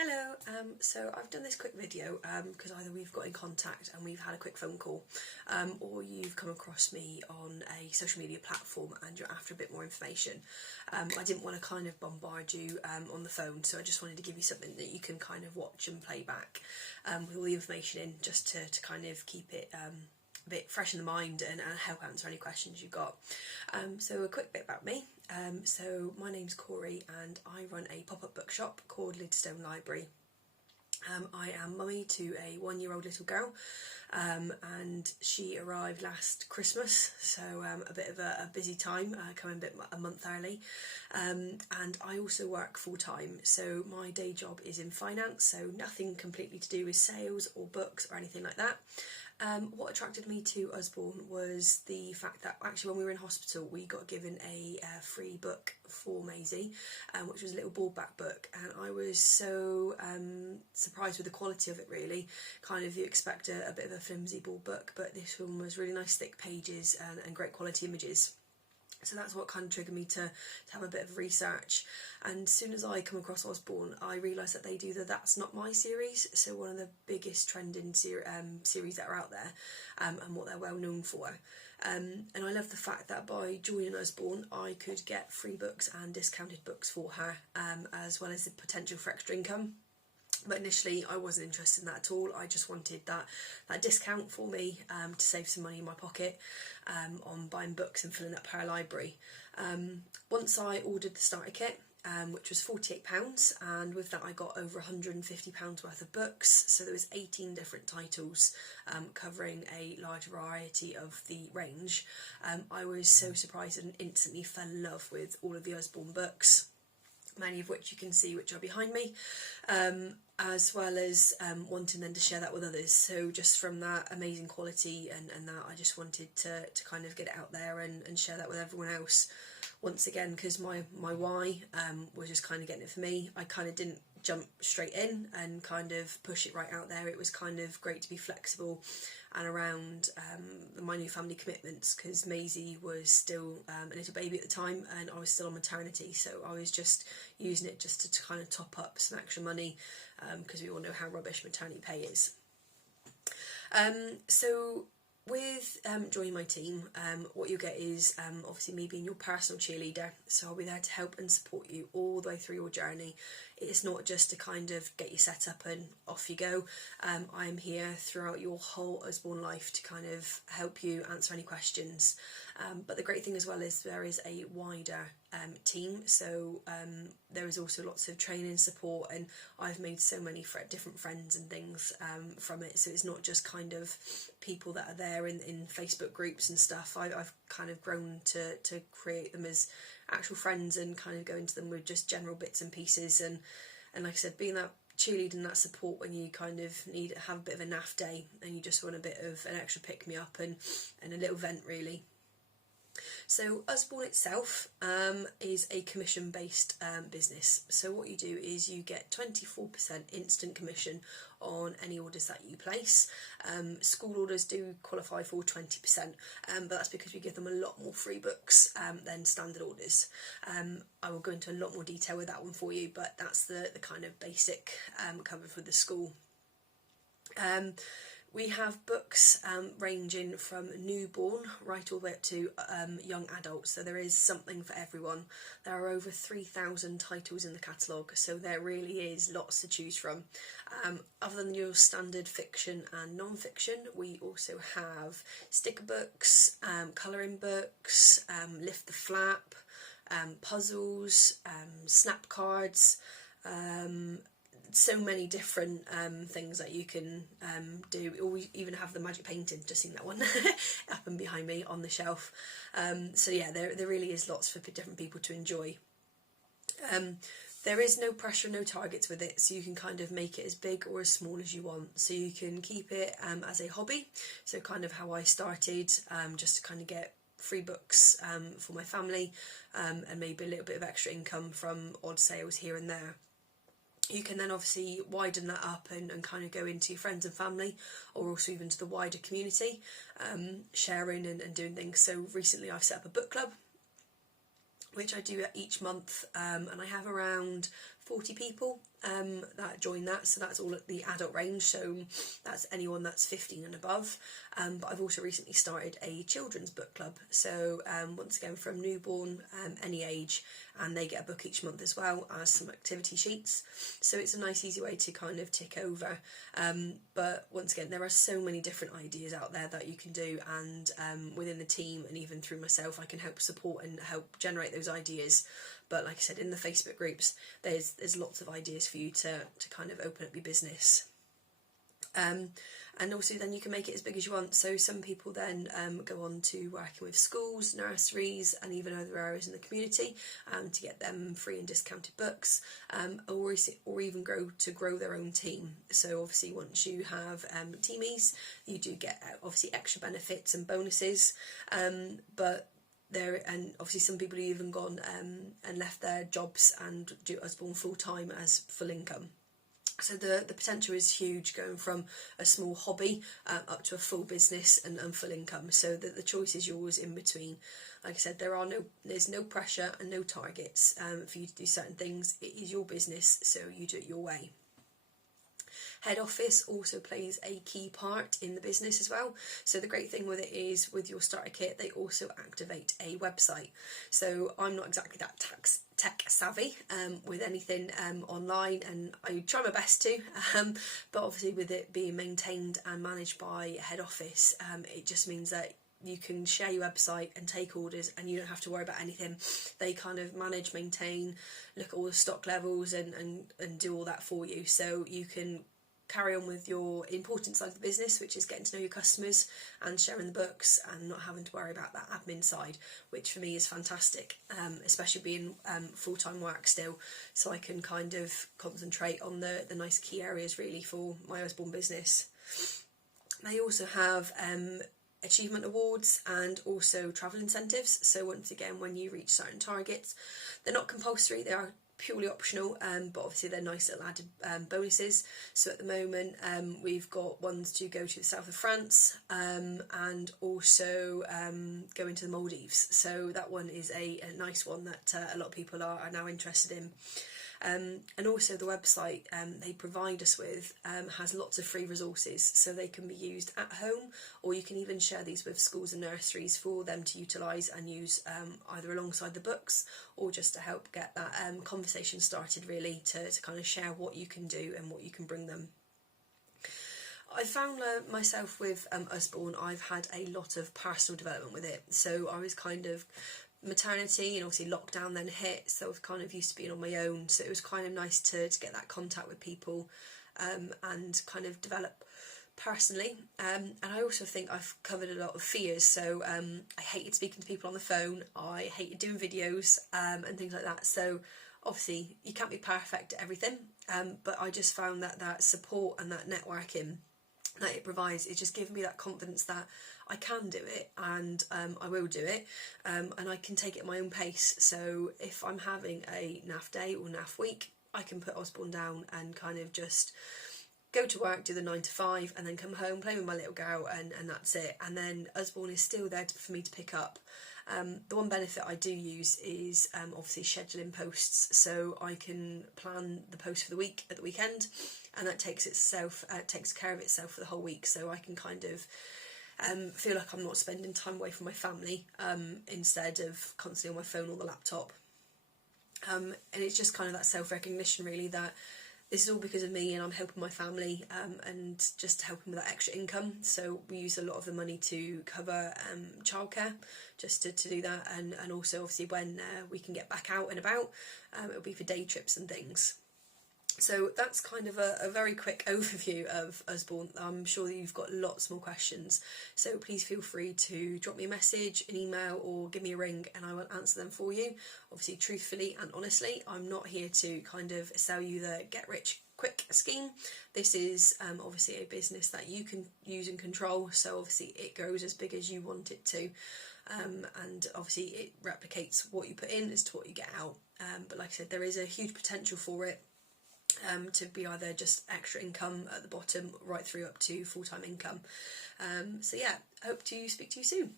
Hello, so I've done this quick video because either we've got in contact and we've had a quick phone call, or you've come across me on a social media platform and you're after a bit more information. I didn't want to kind of bombard you on the phone, so I just wanted to give you something that you can kind of watch and play back with all the information in, just to kind of keep it a bit fresh in the mind and help answer any questions you've got. So a quick bit about me. So my name's Corey and I run a pop-up bookshop called Lidstone Library. I am mummy to a 1-year-old little girl, and she arrived last Christmas, so a bit of a busy time, coming a month early. And I also work full-time, so my day job is in finance, so nothing completely to do with sales or books or anything like that. What attracted me to Usborne was the fact that actually when we were in hospital we got given a free book for Maisie, which was a little board-back book, and I was so surprised with the quality of it really. Kind of you expect a bit of a flimsy board book, but this one was really nice thick pages and great quality images. So that's what kind of triggered me to have a bit of research. And as soon as I come across Usborne, I realised that they do the That's Not My series, so one of the biggest trending series that are out there, and what they're well known for. And I love the fact that by joining Usborne I could get free books and discounted books for her, as well as the potential for extra income. But initially I wasn't interested in that at all. I just wanted that discount for me, to save some money in my pocket on buying books and filling up her library. Once I ordered the starter kit, which was £48, and with that I got over £150 worth of books, so there was 18 different titles covering a large variety of the range. I was so surprised and instantly fell in love with all of the Usborne books, many of which you can see which are behind me, as well as wanting then to share that with others. So just from that amazing quality and that, I just wanted to kind of get it out there and share that with everyone else. Once again, because my why was just kind of getting it for me, I kind of didn't jump straight in and kind of push it right out there. It was kind of great to be flexible and around my new family commitments, because Maisie was still a little baby at the time and I was still on maternity, so I was just using it just to kind of top up some extra money, because we all know how rubbish maternity pay is. So with joining my team, what you get is obviously me being your personal cheerleader, so I'll be there to help and support you all the way through your journey. It's not just to kind of get you set up and off you go. I'm here throughout your whole Usborne life to kind of help you answer any questions. But the great thing as well is there is a wider team, so there is also lots of training support, and I've made so many different friends and things from it. So it's not just kind of people that are there in Facebook groups and stuff. I've kind of grown to create them as actual friends and kind of go into them with just general bits and pieces, and like I said, being that cheerleader and that support when you kind of have a bit of a naff day and you just want a bit of an extra pick me up and a little vent really. So Usborne itself is a commission-based business. So what you do is you get 24% instant commission on any orders that you place. School orders do qualify for 20%, but that's because we give them a lot more free books than standard orders. I will go into a lot more detail with that one for you, but that's the kind of basic cover for the school. We have books ranging from newborn right all the way up to young adults, so there is something for everyone. There are over 3,000 titles in the catalogue, so there really is lots to choose from. Other than your standard fiction and non-fiction, we also have sticker books, colouring books, lift the flap, puzzles, snap cards, so many different things that you can do. Or we even have the magic painting, just seen that one up and behind me on the shelf. So yeah, there really is lots for different people to enjoy. There is no pressure, no targets with it, so you can kind of make it as big or as small as you want. So you can keep it as a hobby, so kind of how I started, just to kind of get free books for my family, and maybe a little bit of extra income from odd sales here and there. You can then obviously widen that up and kind of go into your friends and family, or also even to the wider community, sharing and doing things. So recently I've set up a book club, which I do each month, and I have around 40 people that join that, so that's all at the adult range, so that's anyone that's 15 and above. But I've also recently started a children's book club, so once again from newborn, any age, and they get a book each month as well as some activity sheets, so it's a nice easy way to kind of tick over. But once again, there are so many different ideas out there that you can do, and within the team and even through myself I can help support and help generate those ideas. But like I said, in the Facebook groups there's lots of ideas for you to kind of open up your business. And also then you can make it as big as you want. So some people then go on to working with schools, nurseries and even other areas in the community to get them free and discounted books, or even grow their own team. So obviously once you have teamies, you do get obviously extra benefits and bonuses, but and obviously some people have even gone and left their jobs and do Usborne full time as full income. So the potential is huge, going from a small hobby up to a full business and full income. So that the choice is yours in between. Like I said, there's no pressure and no targets for you to do certain things. It is your business, so you do it your way. Head office also plays a key part in the business as well. So the great thing with it is, with your starter kit, they also activate a website. So I'm not exactly that tech savvy with anything online, and I try my best to, but obviously with it being maintained and managed by head office, it just means that you can share your website and take orders and you don't have to worry about anything. They kind of manage, maintain, look at all the stock levels and do all that for you, so you can carry on with your important side of the business, which is getting to know your customers and sharing the books and not having to worry about that admin side, which for me is fantastic, especially being full-time work still, so I can kind of concentrate on the nice key areas really for my Usborne business. They also have achievement awards and also travel incentives. So once again, when you reach certain targets, they're not compulsory, they are purely optional, but obviously they're nice little added bonuses. So at the moment we've got ones to go to the south of France and also going to the Maldives, so that one is a nice one that a lot of people are now interested in. And also the website they provide us with has lots of free resources, so they can be used at home, or you can even share these with schools and nurseries for them to utilise and use either alongside the books or just to help get that conversation started, really, to kind of share what you can do and what you can bring them. I found myself with Usborne, I've had a lot of personal development with it. So I was kind of maternity, and obviously lockdown then hit, so I was kind of used to being on my own, so it was kind of nice to get that contact with people and kind of develop personally, and I also think I've covered a lot of fears. So I hated speaking to people on the phone, I hated doing videos and things like that, so obviously you can't be perfect at everything, but I just found that support and that networking that it provides is just giving me that confidence that I can do it, and I will do it, and I can take it at my own pace. So if I'm having a naff day or naff week, I can put Usborne down and kind of just go to work, do the 9 to 5, and then come home, play with my little girl, and that's it. And then Usborne is still there for me to pick up. The one benefit I do use is obviously scheduling posts, so I can plan the post for the week at the weekend, and that takes care of itself for the whole week, so I can kind of feel like I'm not spending time away from my family instead of constantly on my phone or the laptop. And it's just kind of that self-recognition, really, that this is all because of me and I'm helping my family and just helping with that extra income. So we use a lot of the money to cover childcare, just to do that, and also obviously when we can get back out and about, it'll be for day trips and things. So that's kind of a very quick overview of Usborne. I'm sure that you've got lots more questions, so please feel free to drop me a message, an email, or give me a ring and I will answer them for you. Obviously, truthfully and honestly, I'm not here to kind of sell you the get rich quick scheme. This is obviously a business that you can use and control, so obviously it grows as big as you want it to, and obviously it replicates what you put in as to what you get out, but like I said, there is a huge potential for it to be either just extra income at the bottom right through up to full-time income. So yeah, hope to speak to you soon.